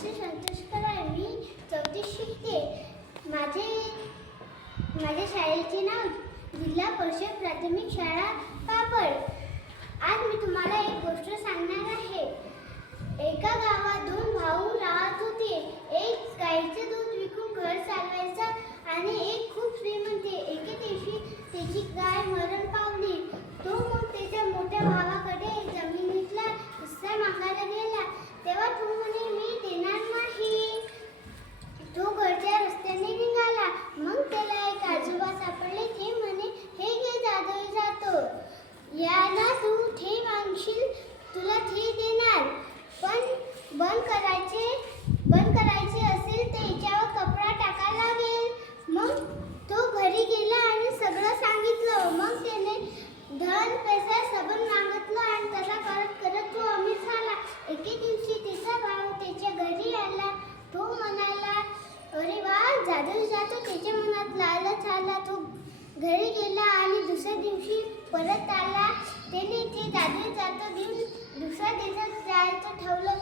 श्री संतोष कराड. मी 4थीत शिकते. माझ्या शाळेचे नाव जिल्हा परिषद प्राथमिक शाळा पापड. आज मी तुम्हाला एक गोष्ट सांगणार आहे. एका गावात 2 भाऊ राहत होते. एक गाईचे दूध विकून घर चालवायचा आणि एक खूप श्रीमंत. एके दिवशी त्याची गाय मरण पावली. तो मग त्याच्या मोठ्या भावाकडे जमिनीतला हिस्सा मागायला गेला. तेव्हा तो म्हणे, मी देणार नाही. तो घरच्या रस्त्याने निघाला. मग त्याला एक आजोबा सापडले. ते म्हणे, हे घे जाधव जातो, याला तू ठेव आणशील, तुला ते देणार. पण बंद करायचे असेल तर याच्यावर कपडा टाकायला लागेल. मग तो घरी गेला आणि सगळं सांगितलं. मग त्याने धन पैसा सबन मागितलं आणि तसा करत तो अमीर झाला. एके दिवशी त्याचा भाऊ त्याच्या घरी आला. तो म्हणाला, अरे वा, जादू जातो. त्याच्या मनात लालच आला. तो घरी गेला आणि दुसऱ्या दिवशी परत आला. त्याने ते जादू जातो घेऊन दुसऱ्या देशात जायचं ठरवलं.